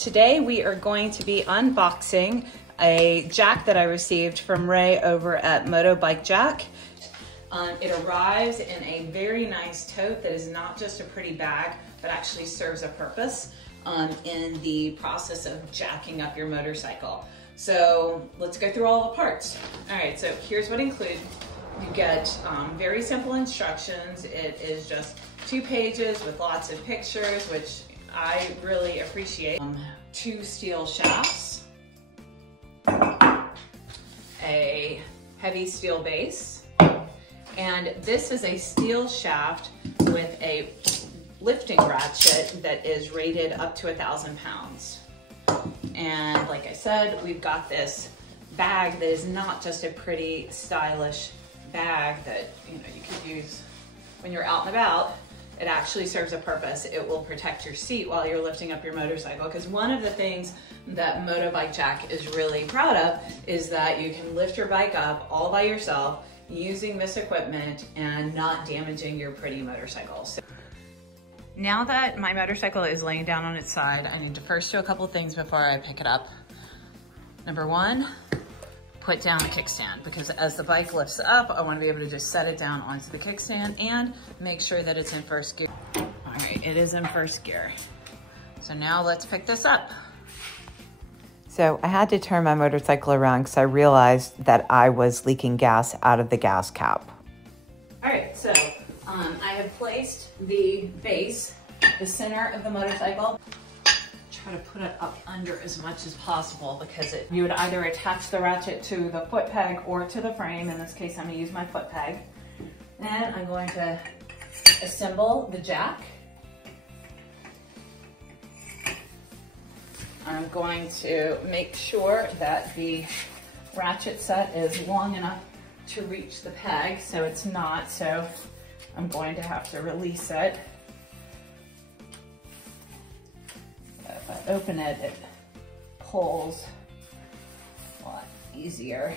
Today we are going to be unboxing a jack that I received from Ray over at MotoBikeJack. It arrives in a very nice tote that is not just a pretty bag, but actually serves a purpose in the process of jacking up your motorcycle. So let's go through all the parts. All right, so here's what includes. You get very simple instructions. It is just 2 pages with lots of pictures, which I really appreciate. 2 steel shafts, a heavy steel base, and this is a steel shaft with a lifting ratchet that is rated up to 1,000 pounds. And like I said, we've got this bag that is not just a pretty stylish bag that you could use when you're out and about. It actually serves a purpose. It will protect your seat while you're lifting up your motorcycle, because one of the things that MotoBikeJack is really proud of is that you can lift your bike up all by yourself using this equipment and not damaging your pretty motorcycle. So now that my motorcycle is laying down on its side, I need to first do a couple things before I pick it up. Number 1, put down the kickstand, because as the bike lifts up, I want to be able to just set it down onto the kickstand and make sure that it's in first gear. All right, it is in first gear. So now let's pick this up. So I had to turn my motorcycle around because I realized that I was leaking gas out of the gas cap. All right, so I have placed the base, the center of the motorcycle. Try to put it up under as much as possible, because you would either attach the ratchet to the foot peg or to the frame. In this case, I'm going to use my foot peg. Then I'm going to assemble the jack. I'm going to make sure that the ratchet set is long enough to reach the peg, so it's not, so I'm going to have to release it. If I open it, it pulls a lot easier.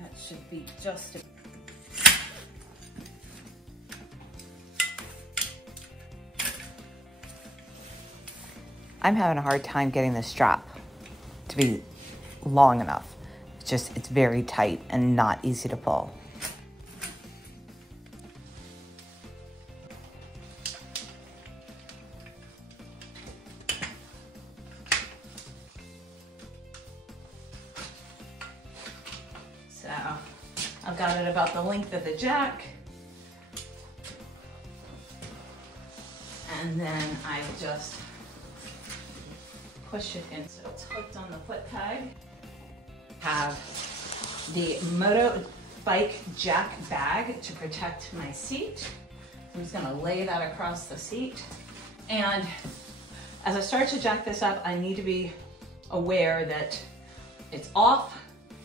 That should be just a I'm having a hard time getting the strap to be long enough. It's very tight and not easy to pull. So I've got it about the length of the jack. And then I just push it in so it's hooked on the foot peg. Have the MotoBikeJack bag to protect my seat. I'm just gonna lay that across the seat. And as I start to jack this up, I need to be aware that it's off,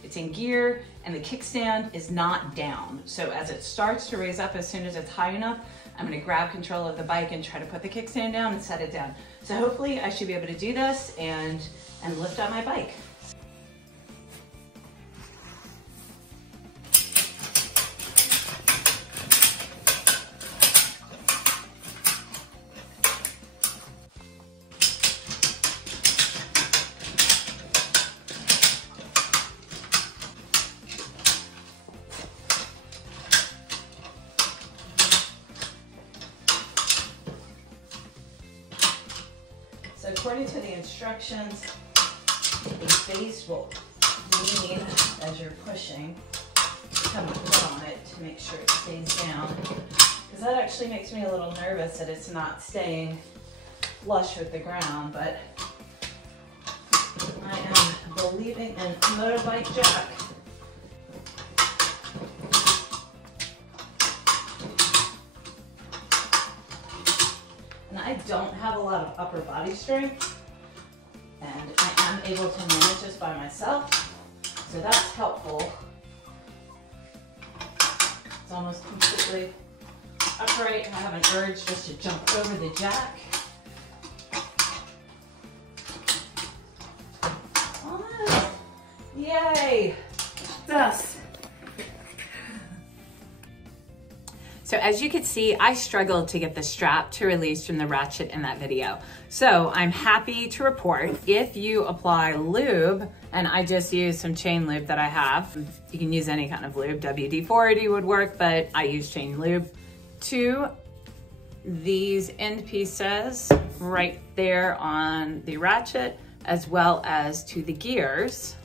it's in gear, and the kickstand is not down. So as it starts to raise up, as soon as it's high enough, I'm gonna grab control of the bike and try to put the kickstand down and set it down. So hopefully I should be able to do this and lift up my bike. So according to the instructions, the base will lean as you're pushing. Come and put on it to make sure it stays down, because that actually makes me a little nervous that it's not staying flush with the ground, but I am believing in MotoBikeJack. And I don't have a lot of upper body strength, and I am able to manage this by myself, so that's helpful. It's almost completely upright, and I have an urge just to jump over the jack. Oh, yay! Yes. So as you can see, I struggled to get the strap to release from the ratchet in that video. So I'm happy to report if you apply lube, and I just used some chain lube that I have. You can use any kind of lube, WD-40 would work, but I use chain lube, to these end pieces right there on the ratchet, as well as to the gears.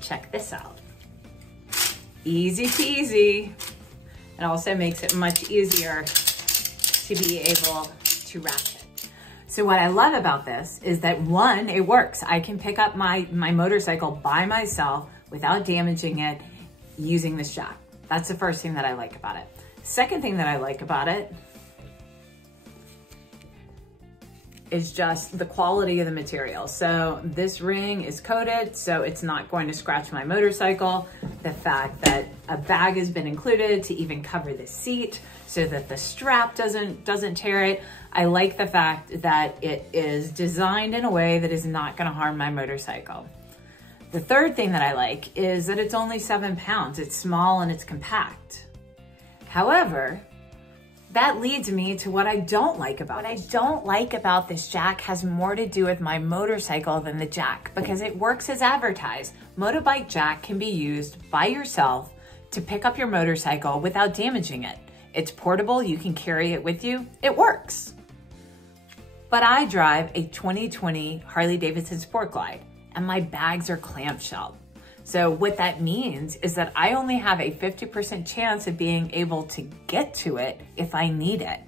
Check this out. Easy peasy. It also makes it much easier to be able to ratchet. So what I love about this is that, one, it works. I can pick up my motorcycle by myself without damaging it using this jack. That's the first thing that I like about it. Second thing that I like about it is just the quality of the material. So this ring is coated, so it's not going to scratch my motorcycle. The fact that a bag has been included to even cover the seat so that the strap doesn't tear it. I like the fact that it is designed in a way that is not gonna harm my motorcycle. The third thing that I like is that it's only 7 pounds. It's small and it's compact. However, that leads me to what I don't like about it. What I don't like about this jack has more to do with my motorcycle than the jack, because it works as advertised. MotoBikeJack can be used by yourself to pick up your motorcycle without damaging it. It's portable, you can carry it with you, it works. But I drive a 2020 Harley Davidson Sport Glide, and my bags are clamshell. So what that means is that I only have a 50% chance of being able to get to it if I need it.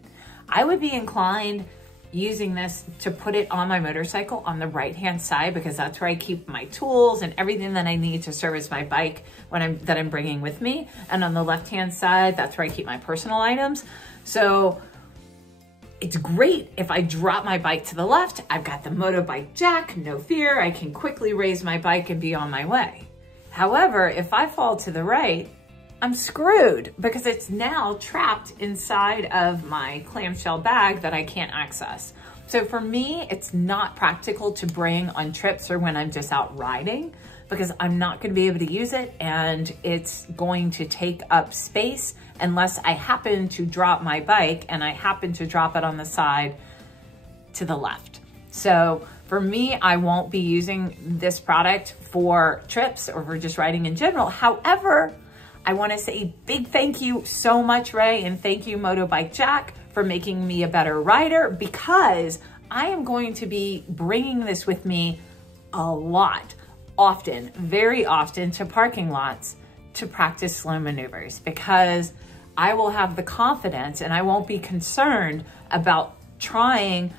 I would be inclined using this to put it on my motorcycle on the right-hand side, because that's where I keep my tools and everything that I need to service my bike that I'm bringing with me. And on the left-hand side, that's where I keep my personal items. So it's great if I drop my bike to the left. I've got the MotoBikeJack, no fear. I can quickly raise my bike and be on my way. However, if I fall to the right, I'm screwed, because it's now trapped inside of my clamshell bag that I can't access. So for me, it's not practical to bring on trips or when I'm just out riding, because I'm not going to be able to use it, and it's going to take up space unless I happen to drop my bike, and I happen to drop it on the side to the left. So for me, I won't be using this product for trips or for just riding in general. However, I want to say big thank you so much, Ray, and thank you, MotoBikeJack, for making me a better rider, because I am going to be bringing this with me a lot, often, very often, to parking lots to practice slow maneuvers, because I will have the confidence and I won't be concerned about trying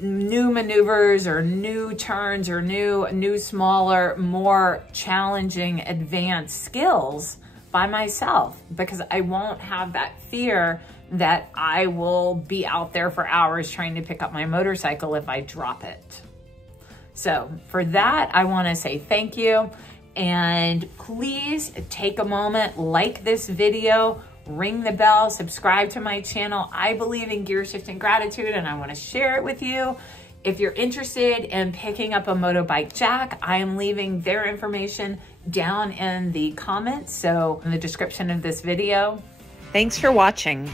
new maneuvers or new turns or new smaller, more challenging advanced skills by myself, because I won't have that fear that I will be out there for hours trying to pick up my motorcycle if I drop it. So for that, I want to say thank you, and please take a moment, like this video, ring the bell, subscribe to my channel. I believe in gear shift and gratitude, and I want to share it with you. If you're interested in picking up a MotoBikeJack, I am leaving their information down in the comments, so in the description of this video. Thanks for watching.